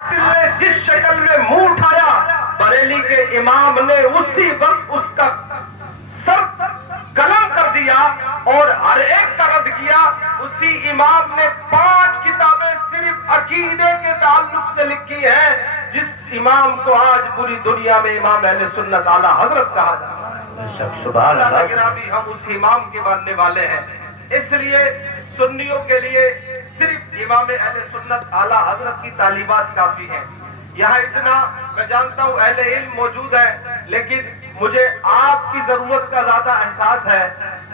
نے جس شکل میں منہ اٹھایا بریلی کے امام نے اسی وقت اس کا سر قلم کر دیا اور ہر ایک کا رد کیا. اسی امام نے 5 کتابیں صرف عقیدے کے تعلق سے لکھی ہیں جس امام کو آج پوری دنیا میں امام اہل سنت اعلیٰ حضرت کہا جاتا ہے. سبحان اللہ. لیکن ہم اس امام کے ماننے والے ہیں. اس لیے سنیوں کے لیے صرف امام اہل سنت اعلیٰ حضرت کی تعلیمات کافی ہیں. یہاں اتنا میں جانتا ہوں اہل علم موجود ہے لیکن مجھے آپ کی ضرورت کا زیادہ احساس ہے.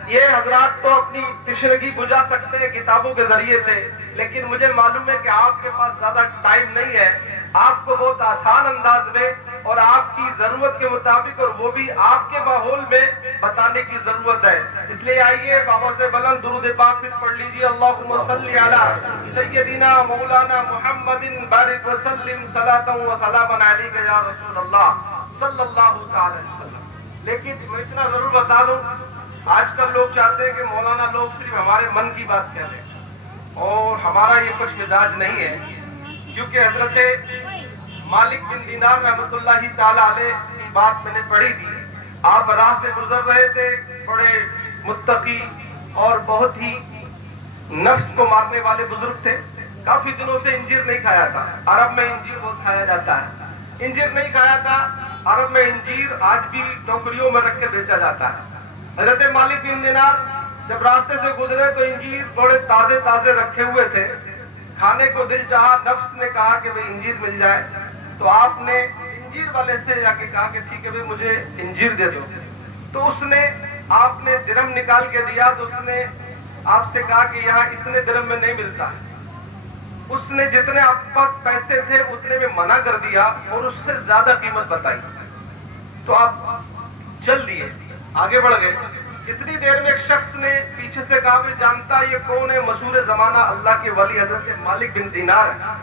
یہ حضرات تو اپنی تشنگی بجھا سکتے ہیں کتابوں کے ذریعے سے لیکن مجھے معلوم ہے کہ آپ کے پاس زیادہ ٹائم نہیں ہے. آپ کو بہت آسان انداز میں اور آپ کی ضرورت کے مطابق اور وہ بھی آپ کے ماحول میں بتانے کی ضرورت ہے. اس لیے آئیے بابا سے بلند درود پاک پھر پڑھ لیجیے. اللہم صلی علی سیدنا مولانا محمد بارک وسلم صلاۃ و سلام علیک یا رسول اللہ صلی اللہ تعالی وسلم. لیکن میں اتنا ضرور بتا دوں آج کل لوگ چاہتے ہیں کہ مولانا لوگ صرف ہمارے من کی بات کہہ لیں اور ہمارا یہ کچھ مزاج نہیں ہے کیونکہ حضرت مالک بن دینار رحمۃ اللہ تعالی علیہ کی بات میں نے پڑھی تھی. آپ راہ سے گزر رہے تھے, بڑے متقی اور بہت ہی نفس کو مارنے والے بزرگ تھے. کافی دنوں سے انجیر نہیں کھایا تھا. عرب میں انجیر بہت کھایا جاتا ہے. انجیر نہیں کھایا تھا. عرب میں انجیر آج بھی ٹوکریوں میں رکھ کے بیچا جاتا ہے. حضرت مالک بن دینار جب راستے سے گزرے تو انجیر بڑے تازے تازے رکھے ہوئے تھے. کھانے کو دل چاہا, نفس نے کہا کہ بھئی انجیر مل جائے تو آپ نے انجیر والے سے جا کے کہا کہ ٹھیک ہے بھئی مجھے انجیر دے دو. تو اس نے آپ نے درم نکال کے دیا تو اس نے آپ سے کہا کہ یہاں اتنے درم میں نہیں ملتا. اس نے جتنے آپ پاس پیسے تھے اتنے میں منع کر دیا اور اس سے زیادہ قیمت بتائی. تو آپ چل دیے, آگے بڑھ گئے. اتنی دیر میں ایک شخص نے پیچھے سے کہا کہ جانتا یہ کون ہے؟ مشہور زمانہ اللہ کے ولی حضرت مالک بن دینار ہے.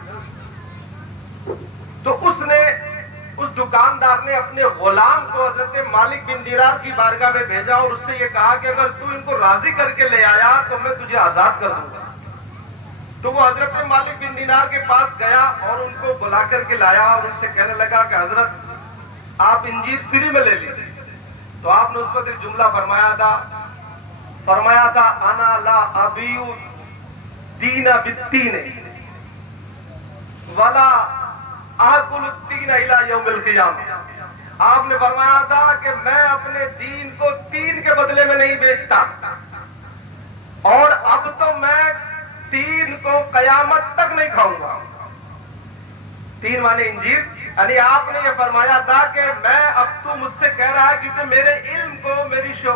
تو اس دکاندار نے اپنے غلام کو حضرت مالک بن دینار کی بارگاہ میں بھیجا اور اس سے یہ کہا کہ اگر تو ان کو راضی کر کے لے آیا تو میں تجھے آزاد کر دوں گا. تو وہ حضرت مالک بن دینار کے پاس گیا اور ان کو بلا کر کے لایا اور ان سے کہنے لگا کہ حضرت آپ انجیر فری میں لے لیجیے. تو آپ نے اس وقت ایک جملہ فرمایا تھا انا لا ابیع دین بالتین ولا آکل التین الی یوم القیامہ. آپ نے فرمایا تھا کہ میں اپنے دین کو تین کے بدلے میں نہیں بیچتا اور اب تو میں تین کو قیامت تک نہیں کھاؤں گا. تین مانے انجیر. یعنی آپ نے یہ فرمایا تھا کہ میں اب تو مجھ سے کہہ رہا ہے کیونکہ میرے علم کو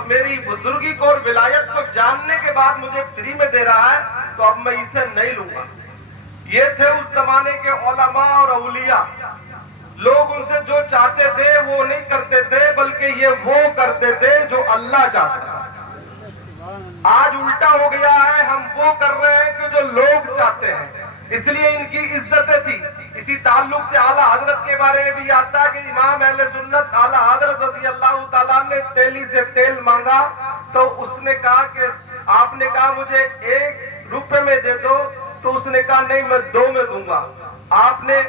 میری بزرگی کو اور ولایت کو جاننے کے بعد مجھے فری میں دے رہا ہے تو اب میں اسے نہیں لوں گا. یہ تھے اس زمانے کے علماء اور اولیاء. لوگ ان سے جو چاہتے تھے وہ نہیں کرتے تھے بلکہ یہ وہ کرتے تھے جو اللہ چاہتا تھا. آج الٹا ہو گیا ہے, ہم وہ کر رہے ہیں کہ جو لوگ چاہتے ہیں. اس لیے ان کی عزتیں تھی. اسی تعلق سے اعلیٰ حضرت کے بارے میں بھی آتا ہے کہ امام اہل سنت اعلیٰ حضرت رضی اللہ تعالیٰ نے تیلی سے تیل مانگا تو اس نے کہا کہ آپ نے کہا مجھے 1 روپے میں دے دو تو اس نے کہا نہیں میں 2 میں دوں گا. آپ نے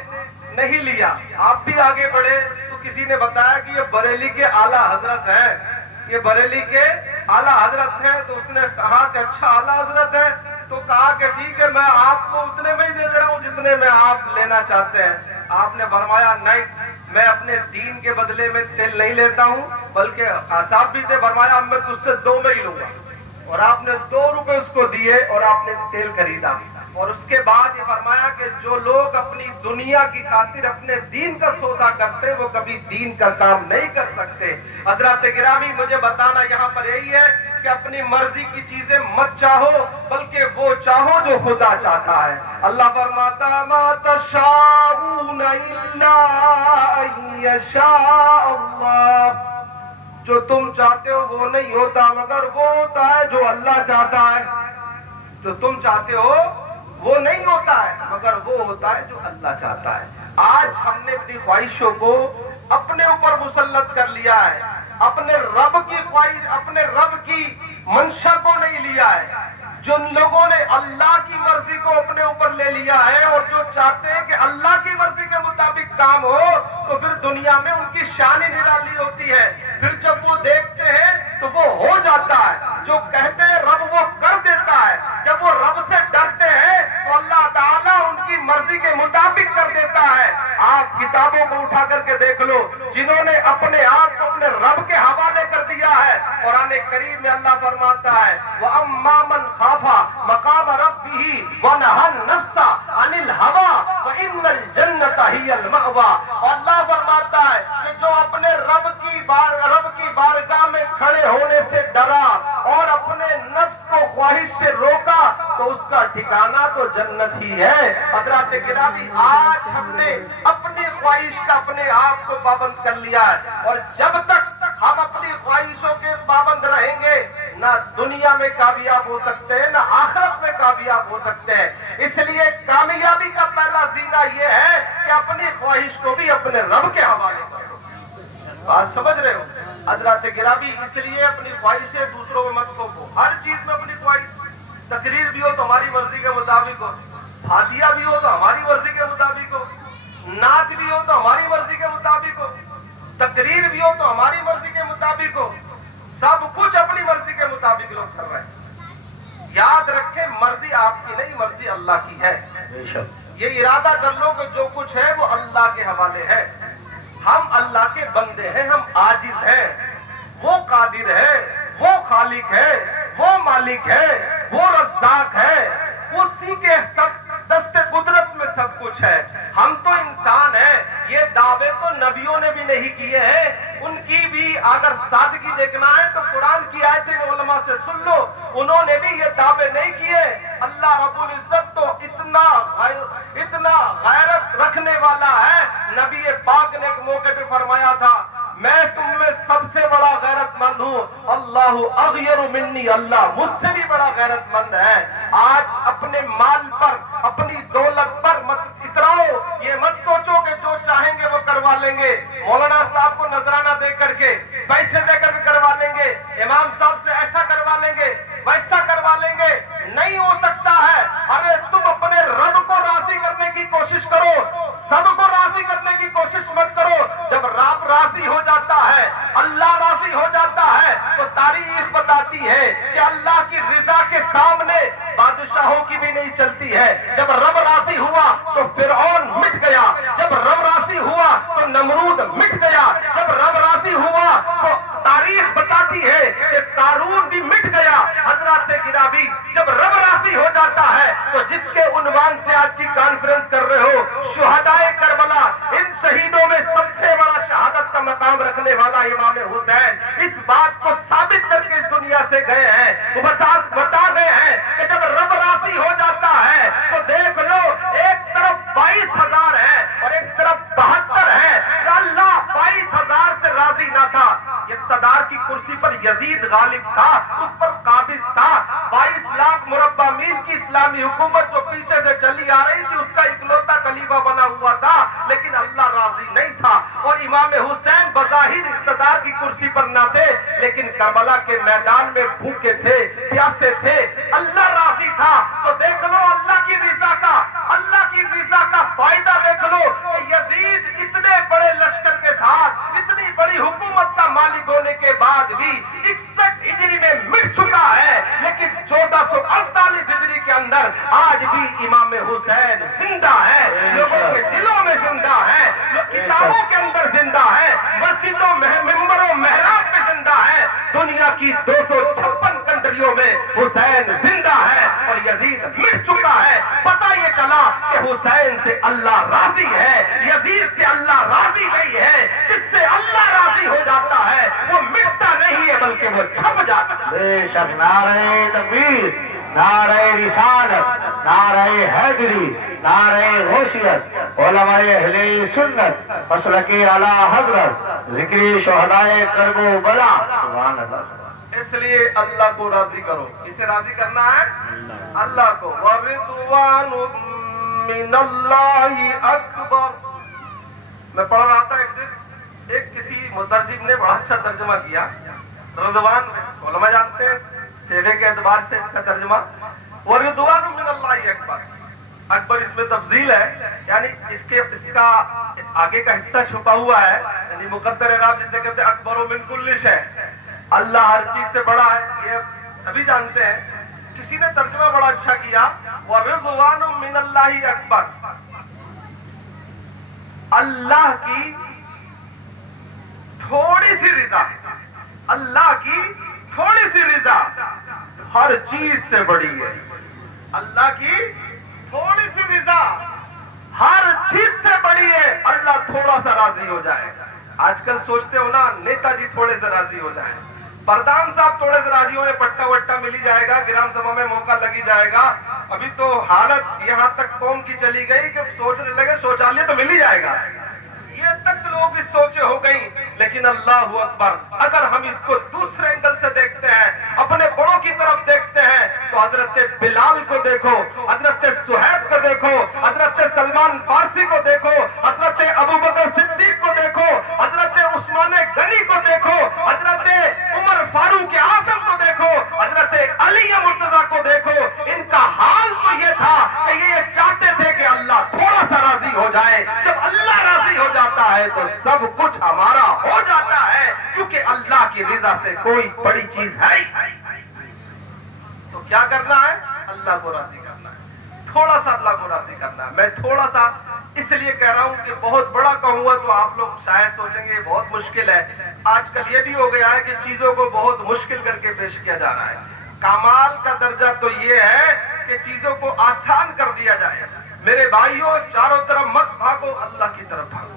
نہیں لیا. آپ بھی آگے بڑھے تو کسی نے بتایا کہ یہ بریلی کے اعلیٰ حضرت ہیں, یہ بریلی کے اعلیٰ حضرت ہیں. تو اس نے کہا کہ اچھا اعلیٰ حضرت ہے تو کہا کہ ٹھیک ہے میں آپ کو اتنے میں ہی دے دے رہا ہوں جتنے میں آپ لینا چاہتے ہیں. آپ نے فرمایا نہیں, میں اپنے دین کے بدلے میں تیل نہیں لیتا ہوں بلکہ صاحب بھی تھے, فرمایا میں تجھ سے 2 میں ہی لوں گا. اور آپ نے 2 روپے اس کو دیے اور آپ نے تیل خریدا. اور اس کے بعد یہ فرمایا کہ جو لوگ اپنی دنیا کی خاطر اپنے دین کا سودا کرتے وہ کبھی دین کا کام نہیں کر سکتے. حضرات گرامی مجھے بتانا یہاں پر یہی ہے کہ اپنی مرضی کی چیزیں مت چاہو بلکہ وہ چاہو جو خدا چاہتا ہے. اللہ فرماتا ما تشاءون الا ان یشاء اللہ, جو تم چاہتے ہو وہ نہیں ہوتا مگر وہ ہوتا ہے جو اللہ چاہتا ہے. جو تم چاہتے ہو وہ نہیں ہوتا ہے مگر وہ ہوتا ہے جو اللہ چاہتا ہے. آج ہم نے اپنی خواہشوں کو اپنے اوپر مسلط کر لیا ہے, اپنے رب کی خواہش اپنے رب کی منشا کو نہیں لیا ہے. جن لوگوں نے اللہ کی مرضی کو اپنے اوپر لے لیا ہے اور جو چاہتے ہیں کہ اللہ کی مرضی کے کام ہو تو پھر دنیا میں ان کی شان ہی نرالی ہوتی ہے. پھر جب وہ دیکھتے ہیں تو وہ ہو جاتا ہے. جو کہتے ہیں رب وہ کر دیتا ہے. جب وہ رب سے ڈرتے ہیں تو اللہ تعالیٰ ان کی مرضی کے مطابق کر دیتا ہے. آپ کتابوں کو اٹھا کر کے دیکھ لو, جنہوں نے اپنے آپ کو اپنے رب کے حوالے کر دیا ہے. قرآن کریم میں اللہ فرماتا ہے وَأَمَّا مَنْ خَافَ مَقَامَ رَبِّهِ وَنَهَى النَّفْسَ عَنِ الْهَوَىٰ فَإِنَّ الْجَنَّةَ هِيَ الْمَأْوَىٰ. اور اللہ فرماتا ہے کہ جو اپنے رب کی بارگاہ میں کھڑے ہونے سے ڈرا اور اپنے نفس کو خواہش سے روکا تو اس کا ٹھکانہ تو جنت ہی ہے. حضرات گرامی, آج ہم نے اپنی خواہش کا اپنے آپ کو پابند کر لیا ہے, اور جب تک ہم اپنی خواہشوں کے پابند رہیں گے نہ دنیا میں کامیاب ہو سکتے ہیں نہ آخرت میں کامیاب ہو سکتے ہیں. اس لیے کامیابی کا پہلا زینہ یہ ہے کہ اپنی خواہش کو بھی اپنے رب کے حوالے کرو. بات سمجھ رہے ہو حضرات گرامی؟ اس لیے اپنی خواہشیں دوسروں میں مت تھوپو. ہر چیز میں اپنی خواہش, تقریر بھی ہو تو ہماری مرضی کے مطابق ہو, ہادیہ بھی ہو تو ہماری مرضی کے مطابق ہو, نعت بھی ہو تو ہماری مرضی کے مطابق ہو, تقریر بھی ہو تو ہماری مرضی کے مطابق ہو. سب کچھ اپنی مرضی کے مطابق لوگ کر رہے ہیں. یاد رکھیں مرضی آپ کی نہیں, مرضی اللہ کی ہے. یہ ارادہ کر لو کہ جو کچھ ہے وہ اللہ کے حوالے ہے. ہم اللہ کے بندے ہیں, ہم عاجز ہیں. وہ قادر ہے, وہ خالق ہے, وہ مالک ہے, وہ رزاق ہے. اسی کے سب دست قدرت میں سب کچھ ہے. ہم تو انسان ہیں. یہ دعوے تو نبیوں نے بھی نہیں کیے ہیں. ان کی بھی اگر سادگی دیکھنا ہے تو قرآن کی آیتیں علماء سے سن لو, انہوں نے بھی یہ دعوے نہیں کیے. اللہ رب العزت تو اتنا غیرت رکھنے والا ہے. نبی پاک نے ایک موقع پہ فرمایا تھا میں تم میں سب سے بڑا غیرت مند ہوں, اللہ اغیر منی, اللہ مجھ سے بھی بڑا غیرت مند ہے. آج اپنے مال پر اپنی دولت پر مت اتراؤ. یہ مت سوچو کہ جو چاہیں گے وہ کروا لیں گے. مولانا صاحب کو نذرانہ دے کر کے, پیسے دے کر کے کروا لیں گے. امام صاحب سے ایسا کروا لیں گے, ویسا کروا لیں گے. نہیں ہو سکتا ہے. ارے تم اپنے رب کو راضی کرنے کی کوشش کرو, سب کو راضی کرنے کی کوشش مت کرو. جب رب راضی ہو جاتا ہے, اللہ راضی ہو جاتا ہے, تو تاریخ بتاتی ہے کہ اللہ کی رضا کے سامنے بادشاہوں کی بھی نہیں چلتی ہے. جب رب راضی ہوا تو فرعون مٹ گیا, جب رب راضی ہوا تو نمرود مٹ گیا, جب رب راضی ہوا تو تاریخ بتاتی ہے کہ قارون بھی مٹ گیا. حضرات گرامی, جب رب راضی ہو جاتا ہے تو جس کے عنوان سے آج کی کانفرنس کر رہے ہو, شہدائے کربلا, ان شہیدوں میں سب سے بڑا شہادت کا مقام رکھنے والا امام حسین اس بات کو ثابت کر کے اس دنیا سے گئے ہیں. وہ بتا گئے ہیں کہ جب رب راضی ہو جاتا ہے تو دیکھ لو, ایک طرف 22,000 ہے اور ایک طرف 72 ہے. اللہ 22,000 سے راضی نہ تھا. اقتدار کی کرسی پر یزید غالب تھا, اس پر قابض تھا. 22 لاکھ مربع میل کی اسلامی حکومت جو پیچھے سے چلی آ رہی تھی, اس کا اکلوتا خلیفہ بنا ہوا تھا, لیکن اللہ راضی نہیں تھا. اور امام حسین بظاہر اقتدار کی کرسی پر نہ تھے, لیکن کربلا کے میدان میں بھوکے تھے, پیاسے تھے. اللہ راضی تھا. تو دیکھ لو اللہ کی رضا کا فائدہ دیکھ لو کہ یزید اتنے بڑے لشکر کے ساتھ, اتنی بڑی حکومت کا مالک ہونے کے بعد بھی 61 ہجری میں مٹ چکا ہے, لیکن 1448 ہجری کے اندر آج بھی امام حسین زندہ ہے, لوگوں کے دلوں میں زندہ ہے, کتابوں کے اندر زندہ ہے, مسجدوں ممبروں محراب پہ زندہ ہے. دنیا کی 256 کنٹریوں میں حسین زندہ ہے اور یزید مٹ چکا ہے. پتہ یہ چلا کہ حسین سے اللہ راضی ہے, یزید سے اللہ راضی نہیں ہے. جس سے اللہ راضی ہو جاتا ہے وہ مٹتا نہیں ہے بلکہ وہ چھپ جاتا ہے. بے شک. نعرہ تکبیر, نعرہ رسالت, نعرہ حیدری, نعرہ غوثیت, علماء اہل سنت, مسلک اعلی حضرت, ذکر شہدائے کرب و بلا. سبحان اللہ. اس لیے اللہ کو راضی کرو. کسے راضی کرنا ہے؟ اللہ کو. وَرِضْوَانٌ مِّنَ اللَّهِ اکبر. میں پڑھ رہا تھا ایک دن, ایک کسی مترجم نے بڑا اچھا ترجمہ کیا. رضوان علماء جانتے ہیں صیغے کے اعتبار سے اس کا ترجمہ, وَرِضْوَانٌ مِّنَ اللَّهِ اکبر. اکبر اس میں تفضیل ہے، یعنی اس کا آگے کا حصہ چھپا ہوا ہے، یعنی مقدر اعراب جسے کہتے ہیں اکبر من کل شیء، اللہ ہر چیز سے بڑا ہے، یہ سبھی جانتے ہیں۔ کسی نے ترجمہ بڑا اچھا کیا، وَرِضْوَانٌ مِّنَ اللَّهِ اکبر، اللہ کی تھوڑی سی رضا، اللہ کی تھوڑی سی رضا ہر چیز سے بڑی ہے، اللہ کی تھوڑی سی رضا ہر چیز سے بڑی ہے، اللہ تھوڑا سا راضی ہو جائے۔ آج کل سوچتے ہو نا نیتا جی تھوڑے سے راضی ہو جائیں، پردھان صاحب تھوڑے سے راضی ہونے پٹا وٹا مل ہی جائے گا، گرام سبھا میں موقع لگی جائے گا، ابھی تو حالت یہاں تک قوم کی چلی گئی کہ سوچنے لگے شوچالیہ تو مل ہی جائے گا، یہ تک لوگ اس سوچے ہو گئی۔ لیکن اللہ اکبر، اگر ہم اس کو دوسرے اینگل سے دیکھتے ہیں، اپنے بڑوں کی طرف دیکھتے ہیں، تو حضرت بلال کو دیکھو، حضرت سہیب کو دیکھو، حضرت سلمان فارسی کو دیکھو، حضرت ابوبکر صدیق کو دیکھو، حضرت عثمان غنی کو دیکھو، حضرت عمر فاروق اعظم کو دیکھو، حضرت علی مرتضیٰ کو دیکھو، ان کا حال تو یہ تھا کہ یہ چاہتے تھے کہ اللہ تھوڑا سا راضی ہو جائے، جب اللہ راضی ہو جاتا ہے تو سب کچھ ہمارا ہو جاتا ہے، کیونکہ اللہ کی رضا سے کوئی بڑی چیز ہے ہی۔ تو کیا کرنا ہے؟ اللہ کو راضی کرنا ہے، تھوڑا سا اللہ کو راضی کرنا ہے۔ میں تھوڑا سا اس لیے کہہ رہا ہوں کہ بہت بڑا کہوں گا تو آپ لوگ شاید سوچیں گے بہت مشکل ہے، آج کل یہ بھی ہو گیا ہے کہ چیزوں کو بہت مشکل کر کے پیش کیا جا رہا ہے۔ کمال کا درجہ تو یہ ہے کہ چیزوں کو آسان کر دیا جائے۔ میرے بھائیوں، چاروں طرف مت بھاگو، اللہ کی طرف بھاگو۔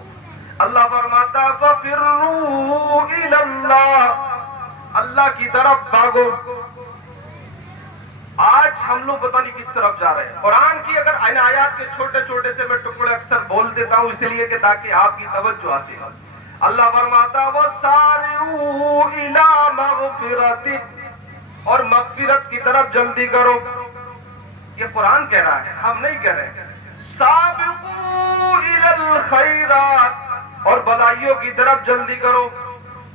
اللہ فرماتا فَفِرُّوا إِلَى اللَّهِ، اللہ کی طرف بھاگو۔ آج ہم لوگ پتہ نہیں کس طرف جا رہے ہیں۔ قرآن کی اگر ان آیات کے چھوٹے چھوٹے سے میں ٹکڑے اکثر بول دیتا ہوں اس لیے کہ تاکہ آپ کی توجہ حاصل ہو۔ اللہ فرماتا وَسَارِعُوا إِلَى مَغْفِرَةٍ، اور مغفرت کی طرف جلدی کرو۔ یہ قرآن کہہ رہا ہے، ہم نہیں کہہ رہے۔ سابقوا إِلَى الْخَيْرَاتِ، اور بھلائیوں کی طرف جلدی کرو،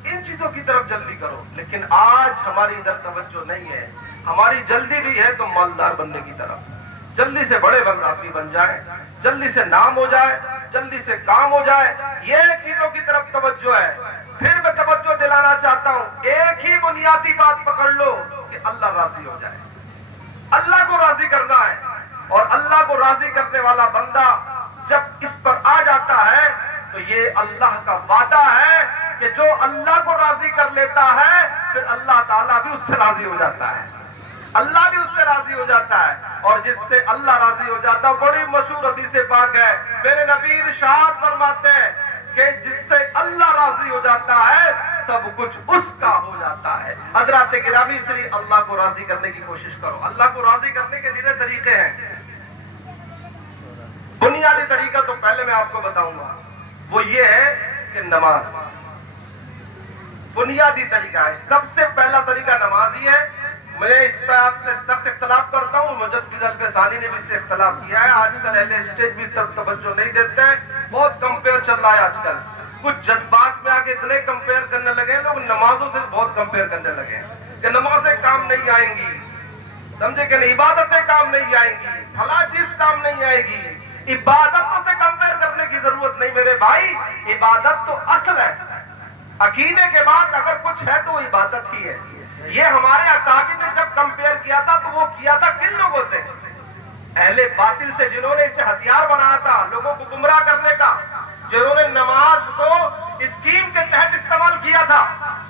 ان چیزوں کی طرف جلدی کرو۔ لیکن آج ہماری ادھر توجہ نہیں ہے، ہماری جلدی بھی ہے تو مالدار بننے کی طرف، جلدی سے بڑے آدمی بن جائے، جلدی سے نام ہو جائے، جلدی سے کام ہو جائے، یہ چیزوں کی طرف توجہ ہے۔ پھر میں توجہ دلانا چاہتا ہوں، ایک ہی بنیادی بات پکڑ لو کہ اللہ راضی ہو جائے، اللہ کو راضی کرنا ہے۔ اور اللہ کو راضی کرنے والا بندہ جب اس پر آ جاتا ہے تو یہ اللہ کا وعدہ ہے کہ جو اللہ کو راضی کر لیتا ہے پھر اللہ تعالیٰ بھی اس سے راضی ہو جاتا ہے، اللہ بھی اس سے راضی ہو جاتا ہے۔ اور جس سے اللہ راضی ہو جاتا ہے، بڑی مشہور حدیث پاک ہے، میرے نبی ارشاد فرماتے ہیں کہ جس سے اللہ راضی ہو جاتا ہے سب کچھ اس کا ہو جاتا ہے۔ حضرات گرامی، اس لیے اللہ کو راضی کرنے کی کوشش کرو۔ اللہ کو راضی کرنے کے نئے طریقے ہیں۔ بنیادی طریقہ تو پہلے میں آپ کو بتاؤں گا، وہ یہ ہے کہ نماز بنیادی طریقہ ہے۔ سب سے پہلا طریقہ نماز ہی ہے۔ میں اس پہ آپ سے سخت اختلاف کرتا ہوں، مجدد الفسانی نے بھی اس سے اختلاف کیا ہے۔ آج کل اہل اسٹیج بھی سب توجہ نہیں دیتے ہیں، بہت کمپیئر چل رہا ہے آج کل، کچھ جذبات میں آگے اتنے کمپیئر کرنے لگے ہیں، لوگ نمازوں سے بہت کمپیئر کرنے لگے ہیں کہ نمازیں کام نہیں آئیں گی، سمجھے کہ نہیں، عبادتیں کام نہیں آئیں گی، فلاں چیز کام نہیں آئے گی۔ عبادتوں سے کمپیئر کرنے کی ضرورت نہیں میرے بھائی، عبادت تو اصل ہے، عقیدے کے بعد اگر کچھ ہے تو عبادت ہی ہے۔ یہ ہمارے اکابر نے جب کمپیئر کیا تھا تو وہ کیا تھا کن لوگوں سے؟ اہل باطل سے، جنہوں نے اسے ہتھیار بنایا تھا لوگوں کو گمراہ کرنے کا، جنہوں نے نماز کو اسکیم کے تحت استعمال کیا تھا۔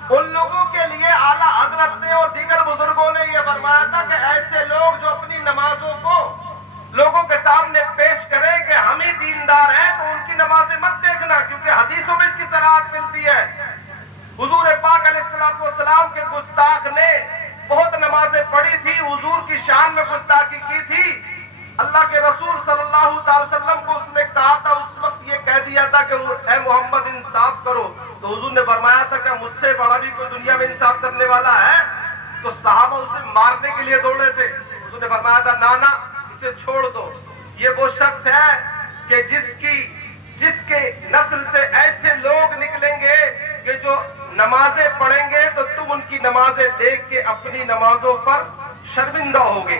ان لوگوں کے لیے اعلیٰ حضرت نے اور دیگر بزرگوں نے یہ فرمایا تھا کہ ایسے لوگ جو اپنی نمازوں کو لوگوں کے سامنے پیش کریں کہ ہم ہی دیندار ہیں، تو ان کی نمازیں مت دیکھنا، کیونکہ حدیثوں میں اس کی صراحت ملتی ہے۔ حضور پاک علیہ السلام کے گستاخ نے بہت نمازیں پڑھی تھی، حضور کی شان میں گستاخی کی تھی۔ اللہ کے رسول صلی اللہ علیہ وسلم کو اس نے کہا تھا، اس وقت یہ کہہ دیا تھا کہ اے محمد انصاف کرو، تو حضور نے فرمایا تھا کہ مجھ سے بڑا بھی کوئی دنیا میں انصاف کرنے والا ہے؟ تو صحابہ اسے مارنے کے لیے دوڑے تھے۔ حضور نے فرمایا تھا نانا اسے چھوڑ دو، یہ وہ شخص ہے کہ جس کے نسل سے ایسے لوگ نکلیں گے کہ جو نمازیں پڑھیں گے تو تم ان کی نمازیں دیکھ کے اپنی نمازوں پر شرمندہ ہوگے۔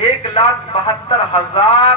1,72,000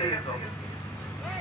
300।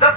10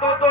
2-2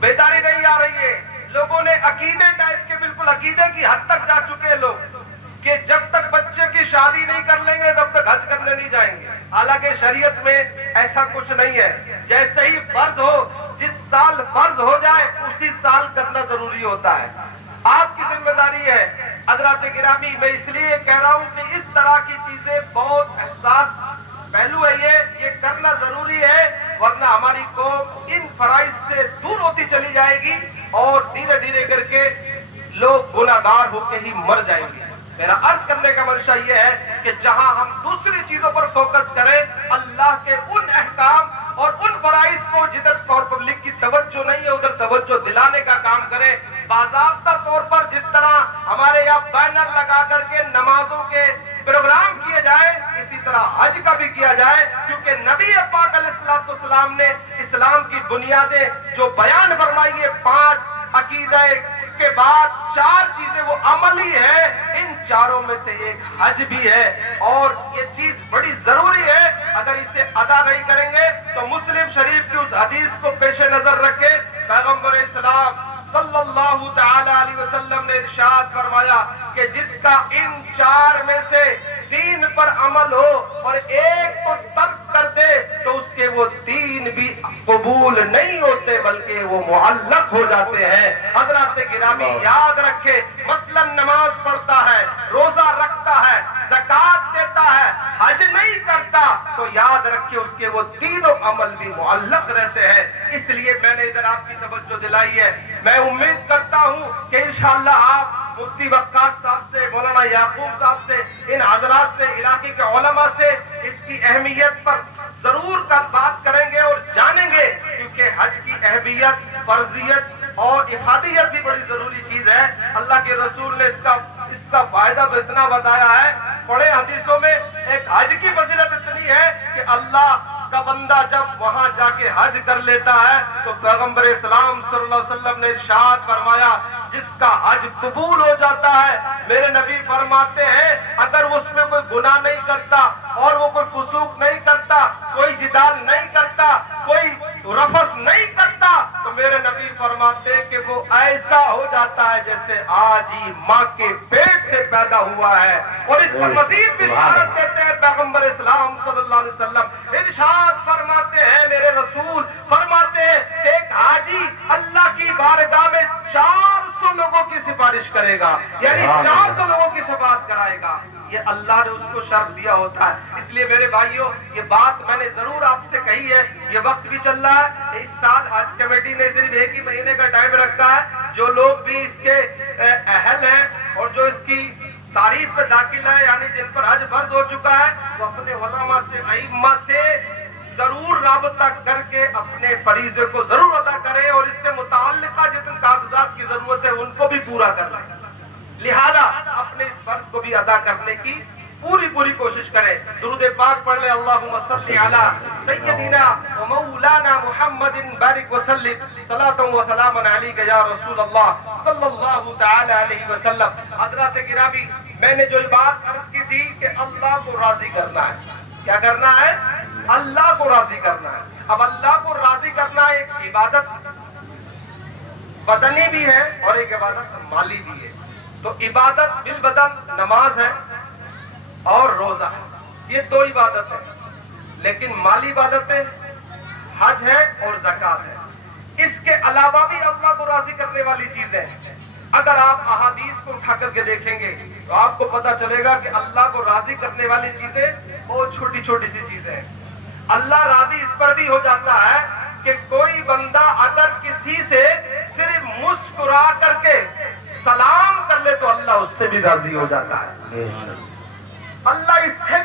بیداری نہیں آ رہی ہے. لوگوں نے عقیدے ٹائپ کے بالکل عقیدے کی حد تک جا چکے ہیں لوگ کہ جب تک بچے کی شادی نہیں کر لیں گے تب تک حج کرنے نہیں جائیں گے. حالانکہ شریعت میں ایسا کچھ نہیں ہے. جیسے ہی فرض ہو, جس سال فرض ہو جائے اسی سال کرنا ضروری ہوتا ہے. آپ کی ذمہ داری ہے. حضرات گرامی, میں اس لیے کہہ رہا ہوں کہ اس طرح کی چیزیں بہت حساس پہلو ہے. یہ کرنا ضروری ہے, ورنہ ہماری قوم ان فرائض سے دور ہوتی چلی جائے گی اور دھیرے دھیرے کر کے لوگ گناہگار ہو کے ہی مر جائیں گے. میرا عرض کرنے کا منشا یہ ہے کہ جہاں ہم دوسری چیزوں پر فوکس کریں, اللہ کے ان احکام اور ان فرائض کو جدھر اور پبلک کی توجہ نہیں ہے ادھر توجہ دلانے کا کام کریں. باضابطہ طور پر جس طرح ہمارے یہاں بینر لگا کر کے نمازوں کے پروگرام کیے جائے, اسی طرح حج کا بھی کیا جائے, کیونکہ نبی پاک علیہ السلام نے اسلام کی بنیادیں جو بیان فرمائی ہے, 5 عقیدہ کے بعد 4 چیزیں وہ عملی ہے, ان چاروں میں سے ایک حج بھی ہے. اور یہ چیز بڑی ضروری ہے. اگر اسے ادا نہیں کریں گے تو مسلم شریف کی اس حدیث کو پیش نظر رکھے, پیغمبر اسلام صلی اللہ تعالی علیہ وسلم نے ارشاد فرمایا کہ جس کا ان 4 میں سے 3 پر عمل ہو اور ایک کو ترک کر دے تو اس کے وہ 3 بھی قبول نہیں ہوتے بلکہ وہ معلق ہو جاتے ہیں. حضرات گرامی, یاد رکھے, مثلا نماز پڑھتا ہے, روزہ رکھتا ہے, زکات دیتا ہے, حج نہیں کرتا تو یاد رکھے اس کے وہ تینوں عمل بھی معلق رہتے ہیں. اس لیے میں نے ادھر آپ کی توجہ دلائی ہے. میں امید کرتا ہوں کہ انشاءاللہ آپ مفتی وقاص صاحب سے, مولانا یعقوب صاحب سے, ان حضرات سے, علاقے کے علماء سے اس کی اہمیت پر ضرور بات کریں گے اور جانیں گے, کیونکہ حج کی اہمیت, فرضیت اور افادیت بھی بڑی ضروری چیز ہے. اللہ کے رسول نے اس کا فائدہ بھی اتنا بتایا ہے. پڑھے حدیثوں میں ایک حج کی فضیلت اتنی ہے کہ اللہ کا بندہ جب وہاں جا کے حج کر لیتا ہے تو پیغمبر اسلام صلی اللہ علیہ وسلم نے ارشاد فرمایا جس کا حج قبول ہو جاتا ہے, میرے نبی فرماتے ہیں اگر اس میں کوئی گناہ نہیں کرتا اور وہ کوئی فسوق نہیں کرتا, کوئی جدال نہیں کرتا, کوئی رفث نہیں کرتا, تو میرے نبی فرماتے ہیں کہ وہ ایسا ہو جاتا ہے جیسے آج ہی ماں کے پیٹ سے پیدا ہوا ہے. اور اس پر مزید بھی بشارت دیتے ہیں پیغمبر اسلام صلی اللہ علیہ وسلم. ارشاد فرماتے ہیں, میرے رسول فرماتے ہیں کہ ایک حاجی اللہ کی بارگاہ میں 400 لوگوں کی سفارش کرے گا, یعنی 400 لوگوں کی شفاعت کرائے گا. یہ اللہ نے اس کو شرف دیا ہوتا ہے. اس لیے میرے بھائیوں, یہ بات میں نے ضرور آپ سے کہی ہے. یہ وقت بھی چل رہا ہے. اس سال حج کمیٹی نے صرف 1 ہی مہینے کا ٹائم رکھا ہے. جو لوگ بھی اس کے اہل ہیں اور جو اس کی تعریف پہ داخل ہے, یعنی جن پر حج فرض ہو چکا ہے, وہ اپنے علماء سے, ائمہ سے ضرور رابطہ کر کے اپنے فریضے کو ضرور ادا کریں اور اس سے متعلقہ جتنے کاغذات کی ضرورت ہے ان کو بھی پورا کر لیں. لہذا اپنے اس فرض کو بھی ادا کرنے کی پوری کوشش کریں. درود پاک پڑھ لیں. اللہم صلی علی سیدنا و مولانا محمد بارک وسلم صلاۃ و سلام علیک یا رسول اللہ صلی اللہ تعالی علیہ وسلم. حضرات گرامی, میں نے جو بات عرض کی تھی کہ اللہ کو راضی کرنا ہے. کیا کرنا ہے؟ اللہ کو راضی کرنا ہے. اب اللہ کو راضی کرنا ایک عبادت بدنی بھی ہے اور ایک عبادت مالی بھی ہے. تو عبادت بالبدن نماز ہے اور روزہ ہے, یہ 2 عبادت ہیں. لیکن مالی عبادتیں حج ہے اور زکات ہے. اس کے علاوہ بھی اللہ کو راضی کرنے والی چیزیں ہیں. اگر آپ احادیث کو اٹھا کر کے دیکھیں گے تو آپ کو پتا چلے گا کہ اللہ کو راضی کرنے والی چیزیں بہت چھوٹی سی چیزیں ہیں. اللہ راضی اس پر بھی ہو جاتا ہے کہ کوئی بندہ اگر کسی سے صرف مسکرا کر کے سلام کر لے تو اللہ اس سے بھی راضی ہو جاتا ہے. اللہ اس سے